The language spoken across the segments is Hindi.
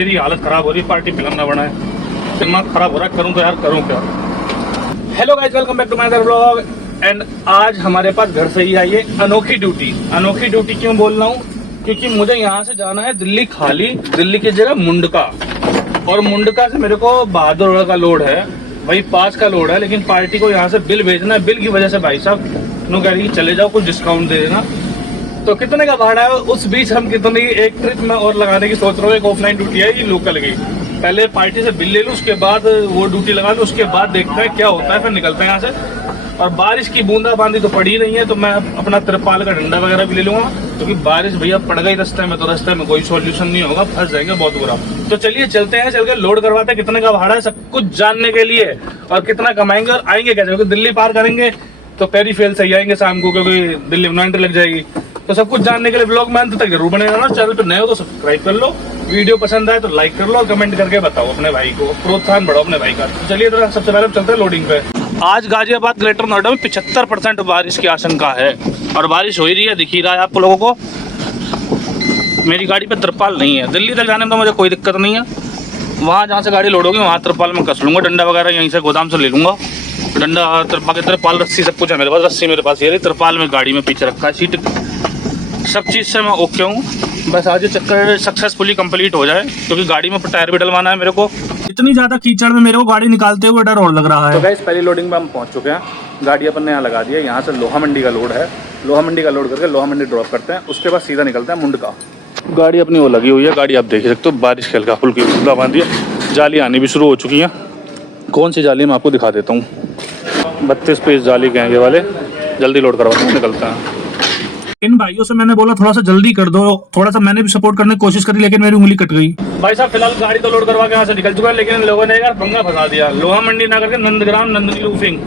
मेरी हालत खराब हो रही है, पार्टी फिल्म ना बनाए, दिमाग खराब हो रहा है, करूँ तो यार करूँ क्या। Hello guys, welcome back to my other vlog. And आज हमारे पास घर से ही आई है अनोखी ड्यूटी। अनोखी ड्यूटी क्यों बोल रहा हूँ, क्योंकि मुझे यहाँ से जाना है दिल्ली खाली, दिल्ली की जगह मुंडका, और मुंडका से मेरे को बहादुरगढ़ का लोड है, वही 5 का लोड है। लेकिन पार्टी को यहाँ से बिल भेजना है, बिल की वजह से भाई साहब नो कह रही चले जाओ, कुछ डिस्काउंट दे देना। तो कितने का भाड़ा है, उस बीच हम कितनी एक ट्रिप में और लगाने की सोच रहा हूँ। एक ऑफलाइन ड्यूटी है ये लोकल की, पहले पार्टी से बिल ले लूँ, उसके बाद वो ड्यूटी लगा लूँ, उसके बाद देखते हैं क्या होता है, फिर निकलते हैं यहाँ से। और बारिश की बूंदाबांदी तो पड़ी नहीं है, तो मैं अपना तिरपाल का डंडा वगैरह भी ले लूंगा, क्योंकि बारिश भैया पड़ गई रास्ते में, तो रास्ते में कोई सॉल्यूशन नहीं होगा, फंस जाएंगे बहुत बुरा। तो चलिए चलते हैं, चल के लोड करवाते हैं। कितने का भाड़ा है सब कुछ जानने के लिए, और कितना कमाएंगे और आएंगे कैसे, क्योंकि दिल्ली पार करेंगे तो पेरी फेल से ही आएंगे शाम को, क्योंकि दिल्ली में एंट्री लग जाएगी। तो सब कुछ जानने के लिए ब्लॉग में अंत तक जरूर बने रहना। चैनल पर नए हो तो सब्सक्राइब कर लो, वीडियो पसंद आए तो लाइक कर लो, और कमेंट करके बताओ अपने भाई को, प्रोत्साहन बढ़ाओ अपने भाई का। चलिए तो सबसे पहले चलते हैं लोडिंग पे। आज गाजियाबाद ग्रेटर नोएडा में 75% बारिश की आशंका है, और बारिश हो ही रही है, दिख ही रहा है आप लोगों को। मेरी गाड़ी पे तिरपाल नहीं है, दिल्ली तक जाने में तो मुझे कोई दिक्कत नहीं है। वहाँ जहाँ से गाड़ी लोड होगी वहाँ तिरपाल में कस लूँगा, डंडा वगैरह यहीं से गोदाम से ले लूँगा, डंडा तिरपाल रस्सी सब कुछ है मेरे पास। रस्सी मेरे पास ये रही, तिरपाल में गाड़ी में पीछे रखा है, सीट सब चीज़ से मैं ओके हूँ। बस आज ये चक्कर सक्सेसफुली कंप्लीट हो जाए, क्योंकि गाड़ी में टायर भी डलवाना है मेरे को। इतनी ज़्यादा कीचड़ में मेरे को गाड़ी निकालते हुए डर और लग रहा है। तो गाइस पहली लोडिंग में हम पहुँच चुके हैं, गाड़ी अपन ने यहाँ लगा दी है। यहाँ से लोहा मंडी का लोड है, लोहा मंडी का लोड करके लोहा मंडी ड्रॉप करते हैं, उसके बाद सीधा निकलता है मुंडका। गाड़ी अपनी वो लगी हुई है, गाड़ी आप देख सकते हो, बारिश के हल्का फुल्की बूंदा बांधी है, जाली आनी भी शुरू हो चुकी है। कौन सी जाली मैं आपको दिखा देता हूँ, 32 पीस जाली के हैं ये वाले। जल्दी लोड करवाते हैं, निकलता है। इन भाइयों से मैंने बोला थोड़ा सा जल्दी कर दो, थोड़ा सा मैंने भी सपोर्ट करने की कोशिश करी, लेकिन मेरी उंगली कट गई। भाई साहब फिलहाल गाड़ी तो लोड करवा के यहाँ से निकल चुका है, लेकिन इन लोगों ने यार पंगा फंसा दिया। लोहा मंडी ना करके नंदग्राम नंदनी रूफिंग,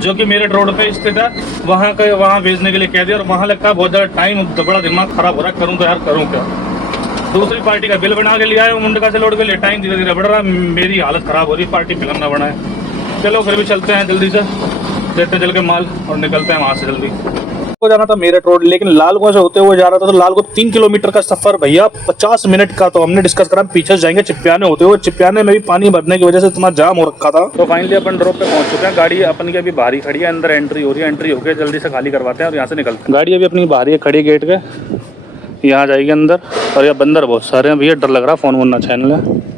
जो कि मेरे रोड पे स्थित है, वहाँ भेजने के लिए कह दिया, और वहाँ लगता है बहुत ज़्यादा टाइम, बड़ा दिमाग खराब हो रहा है, करूँ तो यार करूँ क्या। दूसरी पार्टी का बिल बना के लिया है मुंडका से लोड के लिए, टाइम धीरे धीरे बढ़ रहा है, मेरी हालत खराब हो रही है, पार्टी फिल्म ना बनाए। चलो फिर भी चलते हैं जल्दी से, देखते चल के माल और निकलते हैं वहाँ से जल्दी। को जाना था मेरठ रोड, लेकिन लालगंज से होते हुए जा रहा था, तो लालगंज 3 किलोमीटर का सफर भैया 50 मिनट का। तो हमने डिस्कस करा पीछे जाएंगे चिप्याने होते हुए, चिप्याने में भी पानी भरने की वजह से इतना जाम हो रखा था। तो फाइनली अपन ड्रॉप पे पहुंच चुके हैं। गाड़ी अपन की अभी बाहर खड़ी है, अंदर एंट्री हो रही है, एंट्री होकर जल्दी से खाली करवाते हैं और यहाँ से निकलते हैं। गाड़ी अभी अपनी बाहर ही खड़ी गेट के, यहाँ जाएगी अंदर, और यहाँ बंदर बहुत सारे हैं भैया, डर लग रहा है, फोन वोन चैनल है।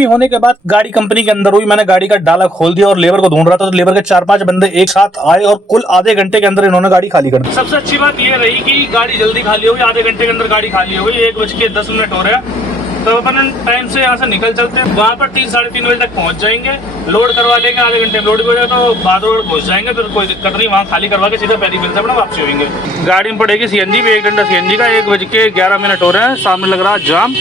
होने के बाद गाड़ी कंपनी के अंदर हुई, मैंने गाड़ी का डाला खोल दिया और लेबर को ढूंढ रहा था, तो लेबर के 4-5 बंदे एक साथ आए और कुल आधे घंटे के अंदर इन्होंने गाड़ी खाली कर दी। सबसे अच्छी बात ये रही कि गाड़ी जल्दी खाली हो गई, आधे घंटे के अंदर गाड़ी खाली हो गई। 1:10 हो रहा है, तो अपन टाइम से यहाँ से निकल चलते हैं। वहाँ पर 3-3:30 बजे तक पहुँच जाएंगे, लोड करवा लेंगे, आधे घंटे में लोड हो जाए तो बहादुरगढ़ पहुँच जाएंगे, फिर कोई दिक्कत नहीं, वहाँ खाली करवा के सीधा पेरी फेल से अपना वापसी होंगे। गाड़ी में पड़ेगी सीएनजी भी, 1 घंटा सीएनजी का। 1:11 हो रहे हैं, सामने लग रहा है जाम,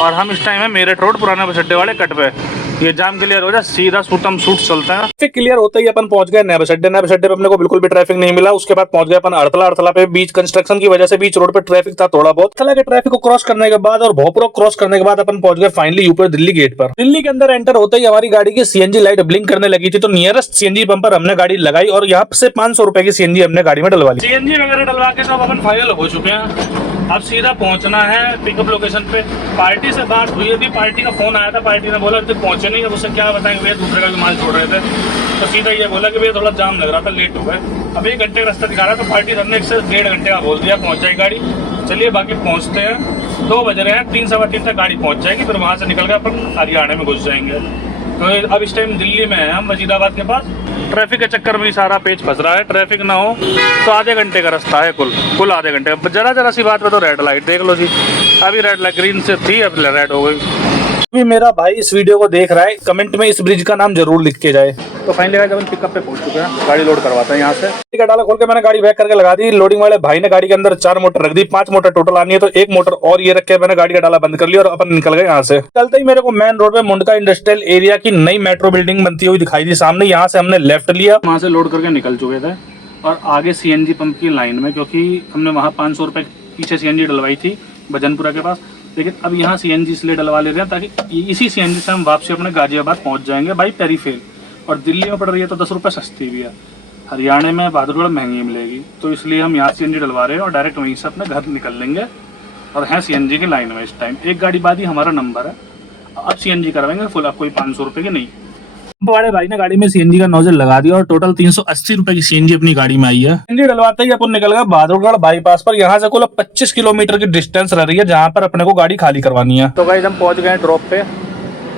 और हम इस टाइम है मेरठ रोड पुराने बस अड्डे वाले कट पे। ये जाम क्लियर हो जाए, सीधा सूटम सूट चलता है। फिर क्लियर होता ही अपन पहुंच गए नए बस अड्डे। नए बस अड्डे पे अपने को बिल्कुल भी ट्रैफिक नहीं मिला। उसके बाद पहुंच गए अपन अड़तला। अड़तला पे बीच कंस्ट्रक्शन की वजह से बीच रोड पे ट्रैफिक था थोड़ा बहुत। अड़तला के ट्रैफिक को क्रॉस करने के बाद और भोपरो क्रॉस करने के बाद अपन पहुंच गए फाइनली ऊपर दिल्ली गेट पर। दिल्ली के अंदर एंटर होते ही हमारी गाड़ी की सीएनजी लाइट ब्लिंक करने लगी थी, तो नियरेस्ट सीएनजी पंप पर हमने गाड़ी लगाई, और यहाँ से 500 रुपए की सीएनजी हमने गाड़ी में डलवा ली। सीएनजी वगैरह डलवा के सब अपन फाइनल हो चुके हैं। अब सीधा पहुंचना है पिकअप लोकेशन पे। पार्टी से बात हुई अभी, पार्टी का फोन आया था, पार्टी ने बोला अभी पहुंचे नहीं। अब उससे क्या बताएंगे भैया, दूसरे का भी माल छोड़ रहे थे, तो सीधा ये बोला कि भैया थोड़ा जाम लग रहा था, लेट हो गए। अब 1 घंटे का रास्ता दिखा रहा था, तो पार्टी हमने 1 से 1.5 घंटे का बोल दिया, पहुंच जाएगी गाड़ी। चलिए बाकी पहुंचते हैं, 2 बज रहे हैं, 3-3:15 तक गाड़ी पहुंच जाएगी, फिर वहां से निकल कर अपन हरियाणा में घुस जाएंगे। तो अब इस टाइम दिल्ली में है हम, वजीराबाद के पास। ट्रैफिक के चक्कर में सारा पेच फंस रहा है, ट्रैफिक ना हो तो आधे घंटे का रास्ता है, कुल आधे घंटे। जरा सी बात पे तो रेड लाइट देख लो जी, अभी रेड लाइट ग्रीन से थी, अब रेड हो गई। भी मेरा भाई इस वीडियो को देख रहा है, कमेंट में इस ब्रिज का नाम जरूर लिख के जाए। तो फाइनली गाइस अपन पिकअप पे पहुंच चुके हैं, गाड़ी लोड करवाते हैं यहाँ से। टिकट डाला खोल के मैंने गाड़ी बैक करके लगा दी। लोडिंग वाले भाई ने गाड़ी के अंदर 4 मोटर रख दी, 5 मोटर टोटल आनी है, तो 1 मोटर और ये रख के मैंने गाड़ी का डाला बंद कर लिया, और अपन निकल गए यहाँ से। चलते ही मेरे को मेन रोड पे मुंडका इंडस्ट्रियल एरिया की नई मेट्रो बिल्डिंग बनती हुई दिखाई दी सामने। यहाँ से हमने लेफ्ट लिया, वहाँ से लोड करके निकल चुके थे, और आगे सीएनजी पंप की लाइन में, क्योंकि हमने वहाँ 500 रुपए पीछे सीएनजी डलवाई थी भजनपुरा के पास, लेकिन अब यहाँ सीएनजी इसलिए डलवा ले रहे हैं ताकि इसी सीएनजी से हम वापसी अपने गाजियाबाद पहुँच जाएंगे बाई पेरी फेल। और दिल्ली में पड़ रही है तो 10 रुपये सस्ती भी है, हरियाणा में बहादुरगढ़ महंगी मिलेगी, तो इसलिए हम यहाँ सीएनजी डलवा रहे हैं और डायरेक्ट वहीं से अपने घर निकल लेंगे। और हैं सीएनजी की लाइन में इस टाइम। एक गाड़ी बाद ही हमारा नंबर है, अब सीएनजी करवाएंगे फुल, आपको 500 रुपए की नहीं। बड़े भाई ने गाड़ी में सीएनजी का नोजल लगा दिया और टोटल 380 रुपए की सीएनजी अपनी गाड़ी में आई है। सीएनजी डलवाते ही अपन निकल गए बहादुरगढ़ बाईपास पर। यहाँ से कुल 25 किलोमीटर की डिस्टेंस रह रही है जहाँ पर अपने को गाड़ी खाली करवानी है। तो गाइस हम पहुंच गए ड्रॉप पे,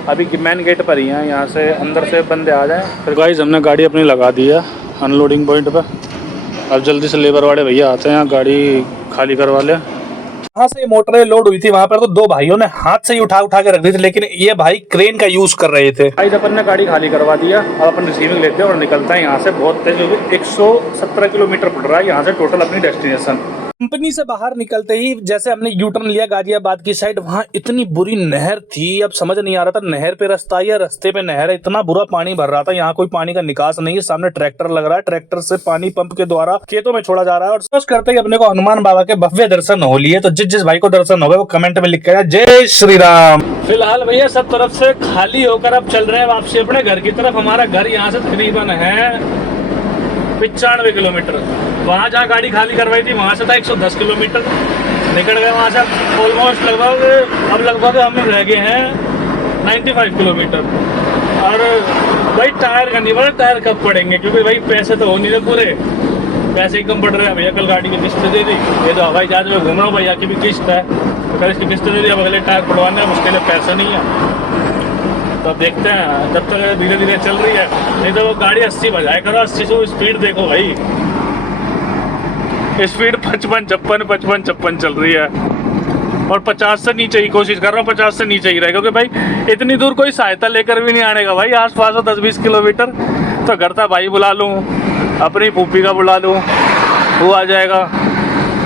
अभी मेन गेट पर ही है। यहाँ से अंदर से बंदे आ जाए। फिर गाइस हमने गाड़ी अपनी लगा दी है अनलोडिंग पॉइंट पर। अब जल्दी से लेबर वाले भैया आते हैं, यहाँ गाड़ी खाली करवा ले। वहाँ से मोटरें लोड हुई थी, वहाँ पर तो दो भाइयों ने हाथ से ही उठा के रख दी थी, लेकिन ये भाई क्रेन का यूज कर रहे थे। भाई अपन ने गाड़ी खाली करवा दिया, अब अपन रिसीविंग लेते हैं और निकलता है यहाँ से। बहुत तेज, 117 किलोमीटर पड़ रहा है यहाँ से टोटल अपनी डेस्टिनेशन। कंपनी से बाहर निकलते ही जैसे हमने यू टर्न लिया गाजियाबाद की साइड, वहाँ इतनी बुरी नहर थी, अब समझ नहीं आ रहा था नहर पे रास्ता या रास्ते पे नहर है। इतना बुरा पानी भर रहा था, यहाँ कोई पानी का निकास नहीं है। सामने ट्रैक्टर लग रहा है, ट्रैक्टर से पानी पंप के द्वारा खेतों में छोड़ा जा रहा है। और सोच करते ही अपने को हनुमान बाबा के भव्य दर्शन हो लिए। तो जिस भाई को दर्शन हो गए वो कमेंट में लिख के जय श्री राम। फिलहाल भैया सब तरफ से खाली होकर अब चल रहे हैं वापसी अपने घर की तरफ। हमारा घर यहाँ से तकरीबन है 95 किलोमीटर। वहाँ जहाँ गाड़ी खाली करवाई थी वहाँ से था 110 किलोमीटर। निकल गए वहाँ से ऑलमोस्ट लगभग हम रह गए हैं 95 किलोमीटर। और भाई टायर का नहीं पता टायर कब पड़ेंगे, क्योंकि भाई पैसे तो हो नहीं रहे पूरे, पैसे ही कम पड़ रहे हैं। भैया कल गाड़ी की किस्त दे दी, ये तो हवाई जहाज में घूम रहा हूँ, भैया की भी किस्त है तो कल इसकी किस्त दे दी। अब अगले टायर पड़वाने हैं, उसके लिए पैसे नहीं है। तो अब देखते हैं, जब तक धीरे धीरे चल रही है। नहीं तो वो गाड़ी 80 बजाया करो, 80 से स्पीड देखो भाई, स्पीड 55 चल रही है। और 50 से नीचे ही कोशिश कर रहा हूँ, 50 से नीचे ही रहे, क्योंकि भाई इतनी दूर कोई सहायता लेकर भी नहीं आने का भाई। आस पास 10-20 किलोमीटर तो घर था भाई बुला लूँ, अपनी फूफी का बुला लूँ, वो आ जाएगा।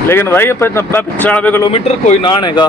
लेकिन भाई 90-95 किलोमीटर कोई ना आने का।